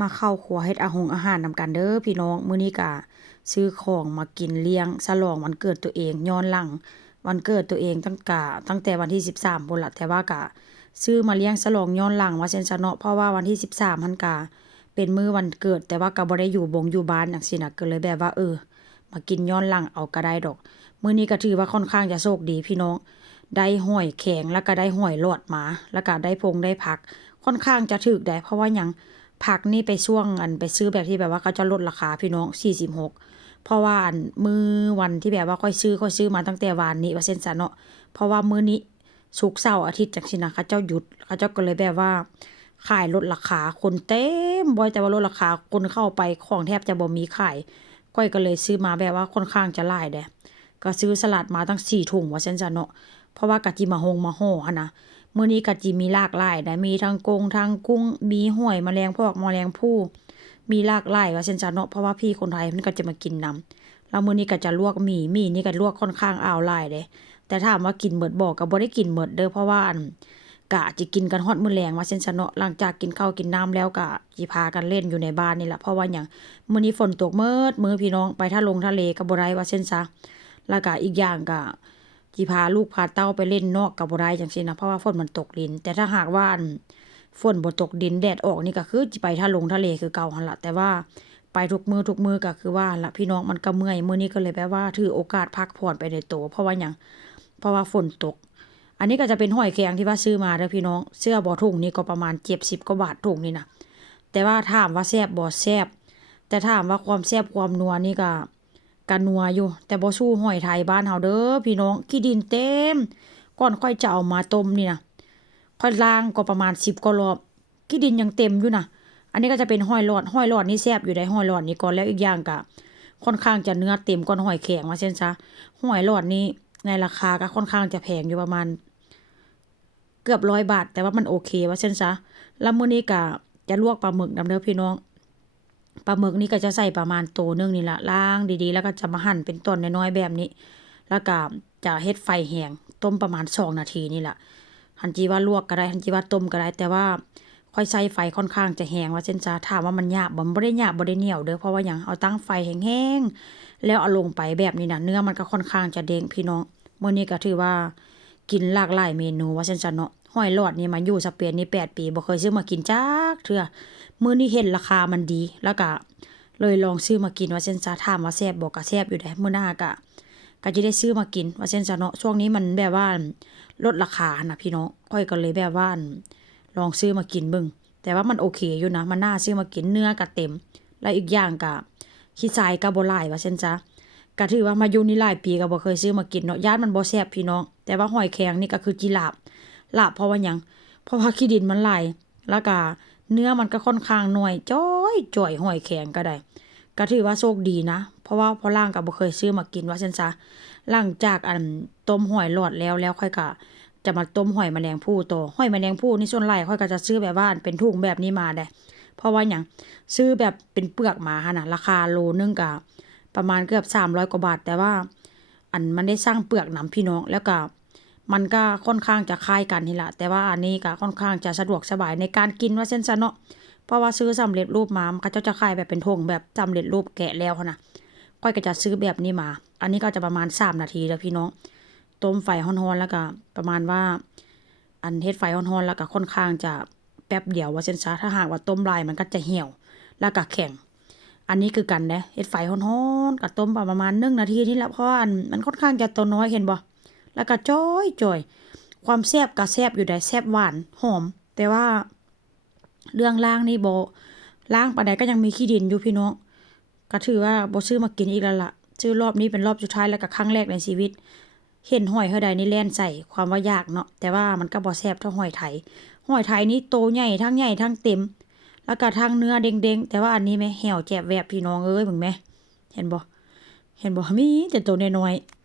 มาเข้าครัวเฮ็ดอาหารนำกันเด้อพี่น้องมื้อนี้ก็ซื้อของมากินเลี้ยงฉลองวันเกิดตัวเองย้อนหลังวันเกิดตัวเองตั้งแต่วันที่13พุ่นล่ะแต่ว่าก็ซื้อมาเลี้ยงฉลองย้อนหลังว่าซั่นซะเนาะเพราะว่าวันที่13มันก็เป็นมื้อวันเกิดแต่ว่าก็บ่ได้อยู่บ้านจังซี่น่ะก็เลยแบบว่ามากินย้อนหลังเอาก็ได้ดอกมื้อนี้ก็ถือว่าค่อนข้างจะโชคดีพี่น้องได้หอยแข็งแล้วก็ได้หอยหลอดมาแล้วก็ได้ผักค่อนข้างจะถูกได้เพราะว่าหยัง ผักนี่ไปช่วงไปซื้อแบบที่แบบว่าเขาจะลดราคาพี่น้อง46เพราะว่ามื้อวันที่แบบว่าค่อยซื้อมาตั้งแต่วานนี้ว่าเส้นซะเนาะเพราะว่ามื้อนี้ศุกร์เสาร์อาทิตย์จังซี่นะเขาเจ้าหยุดเขาเจ้าก็เลยแบบว่าขายลดราคาคนเต็มบ่แต่ว่าลดราคาคนเข้าไปของแทบจะบ่มีขายก้อยก็เลยซื้อมาแบบว่าค่อนข้างจะหลายเด้ก็ซื้อสลัดมาตั้ง4ถุงว่าซั่นซะเนาะเพราะว่ากะจิมาห่อหันนะ มื้อนี้ก็จิมีหลากหลายนะมีทั้งกงทั้งกุ้งมีหอยแมลงพวกแมลงภู่มีหลากหลายว่าซั่นจ้ะเนาะเพราะว่าพี่คนไทยเพิ่นก็จะมากินนำแล้วมื้อนี้ก็จะลวกหมี่นี่ก็ลวกค่อนข้างอ้าวหลายเด้แต่ถามว่ากินเบิดบ่ก็บ่ได้กินเบิดเด้อเพราะว่ากะจิกินกันฮอดมื้อแลงว่าซั่นซะเนาะหลังจากกินข้าวกินน้ำแล้วก็สิพากันเล่นอยู่ในบ้านนี่แหละเพราะว่าหยังมื้อนี้ฝนตกเมิดมื้อพี่น้องไปทะเลก็บ่ได้ว่าซั่นซะแล้วก็อีกอย่างก็ สิพาลูกพาเต้าไปเล่นนอกก็บ่ได้จังซี่นะเพราะว่าฝนมันตกดินแต่ถ้าหากว่าฝนบ่ตกดินแดดออกนี่ก็คือสิไปทะเลคือเก่าหั่นล่ะแต่ว่าไปทุกมื้อก็คือว่าหั่นล่ะพี่น้องมันก็เมื่อยมื้อนี้ก็เลยแบบว่าถือโอกาสพักผ่อนไปในตัวเพราะว่าหยังเพราะว่าฝนตกอันนี้ก็จะเป็นหอยแครงที่ว่าซื้อมาเด้อพี่น้องเสื้อบ่ถุงนี่ก็ประมาณ70กว่าบาทถุงนี่นะแต่ว่าถามว่าแซ่บบ่แซ่บแต่ถามว่าความแซ่บความนัวนี่ก็นัวอยู่แต่บ่สู้หอยไทยบ้านเฮาเด้อพี่น้องขี้ดินเต็มก่อนค่อยจะเอามาต้มนี่นะค่อยล้างก็ประมาณ10กว่ารอบขี้ดินยังเต็มอยู่นะอันนี้ก็จะเป็นหอยหลอดนี่แซ่บอยู่ได้หอยหลอดนี่ก่อนแล้วอีกอย่างก็ค่อนข้างจะเนื้อเต็มกว่าหอยแข็งว่าซั่นซะหอยหลอดนี่ในราคาก็ค่อนข้างจะแพงอยู่ประมาณเกือบ100บาทแต่ว่ามันโอเคว่าซั่นซะแล้วมื้อนี้ก็จะลวกปลาหมึกนำเด้อพี่น้อง ปลาหมึกนี่ก็จะใส่ประมาณโตหนึ่งนี่แหละล้างดีๆแล้วก็จะมาหั่นเป็นตอนน้อยๆแบบนี้แล้วก็จะเฮ็ดไฟแห้งต้มประมาณ2นาทีนี่แหละหันจีว่าลวกก็ได้หันจีว่าต้มก็ได้แต่ว่าค่อยใช้ไฟค่อนข้างจะแห้งว่าเช่นจะถามว่ามันยากบ่ได้ยากบ่ได้เหนียวเด้อเพราะว่าหยังเอาตั้งไฟแห้งๆแล้วเอาลงไปแบบนี้น่ะเนื้อมันก็ค่อนข้างจะเด้งพี่น้องมื้อนี้ก็ถือว่ากินหลากหลายเมนูว่าซั่นๆเนาะหอยหลอดนี่มาอยู่สเปนนี่8ปีบ่เคยซื้อมากินจักเทื่อ มื้อนี้เห็นราคามันดีแล้วก็เลยลองซื้อมากินว่าซั่นซะถามว่าแซ่บบ่ก็แซ่บอยู่เดะมื้อหน้าก็สิได้ซื้อมากินว่าซั่นซะเนาะช่วงนี้มันแบบว่าลดราคาน่ะพี่น้องข้อยก็เลยแบบว่าลองซื้อมากินเบิ่งแต่ว่ามันโอเคอยู่นะมันน่าซื้อมากินเนื้อก็เต็มแล้วอีกอย่างก็ขี้ทรายก็บ่หลายว่าซั่นซะก็ถือว่ามาอยู่นี่หลายปีก็บ่เคยซื้อมากินเนาะย้านมันบ่แซ่บพี่น้องแต่ว่าหอยแครงนี่ก็คือจิลาบเพราะว่าหยังเพราะว่าขี้ดินมันหลายแล้วก็ เนื้อมันก็ค่อนข้างน้อยจ้อยจ่อยหอยแข็งก็ได้ก็ถือว่าโชคดีนะเพราะว่าพอล่างก็บ่เคยซื้อมากินว่าซั่นซะหลังจากต้มหอยหลอดแล้วค่อยก็จะมาต้มหอยแมลงภู่ต่อหอยแมลงภู่นี่ส่วนหลายค่อยก็จะซื้อแบบว่าเป็นถุงแบบนี้มาได้เพราะว่าหยังซื้อแบบเป็นเปลือกมาหั่นน่ะราคาโลนึงก็ประมาณเกือบ300กว่าบาทแต่ว่ามันได้สร้างเปลือกนำพี่น้องแล้วก็ มันก็ค่อนข้างจะคล้ายกันนี่แหละแต่ว่าอันนี้ก็ค่อนข้างจะสะดวกสบายในการกินว่าซั่นซะเนาะเพราะว่าซื้อสำเร็จรูปมาเขาเจ้าจะขายแบบเป็นถุงแบบสำเร็จรูปแกะแล้วหั้นน่ะก้อยก็จะซื้อแบบนี้มาอันนี้ก็จะประมาณ3นาทีแล้วพี่น้องต้มไฟร้อนๆแล้วก็ประมาณว่าเฮ็ดไฟร้อนๆแล้วก็ค่อนข้างจะแป๊บเดียวว่าซั่นซะถ้าหากว่าต้มหลายมันก็จะเหี่ยวแล้วก็แข็งอันนี้คือกันเด้เฮ็ดไฟร้อนๆก็ต้มประมาณ1นาทีนี่แหละเพราะว่ามันค่อนข้างจะตัวน้อยเห็นบ่ แล้วก็จ้อยความแซ่บก็แซ่บอยู่ได้แซ่บหวานหอมแต่ว่าเรื่องล้างนี่บ่ล้างปานใดก็ยังมีขี้ดินอยู่พี่น้องก็ถือว่าบ่ซื้อมากินอีกแล้วล่ะซื้อรอบนี้เป็นรอบสุดท้ายแล้วก็ครั้งแรกในชีวิตเห็นหอยเท่าใดนี่แล่นใส่ความว่ายากเนาะแต่ว่ามันก็บ่แซ่บเท่าหอยไถนี่โตใหญ่ทั้งเต็มแล้วก็ทั้งเนื้อเด้งๆแต่ว่าอันนี้แหมแหวแจ่บแวบพี่น้องเอ้ยเบิ่งแหมเห็นบ่มีแต่ตัวน้อยๆ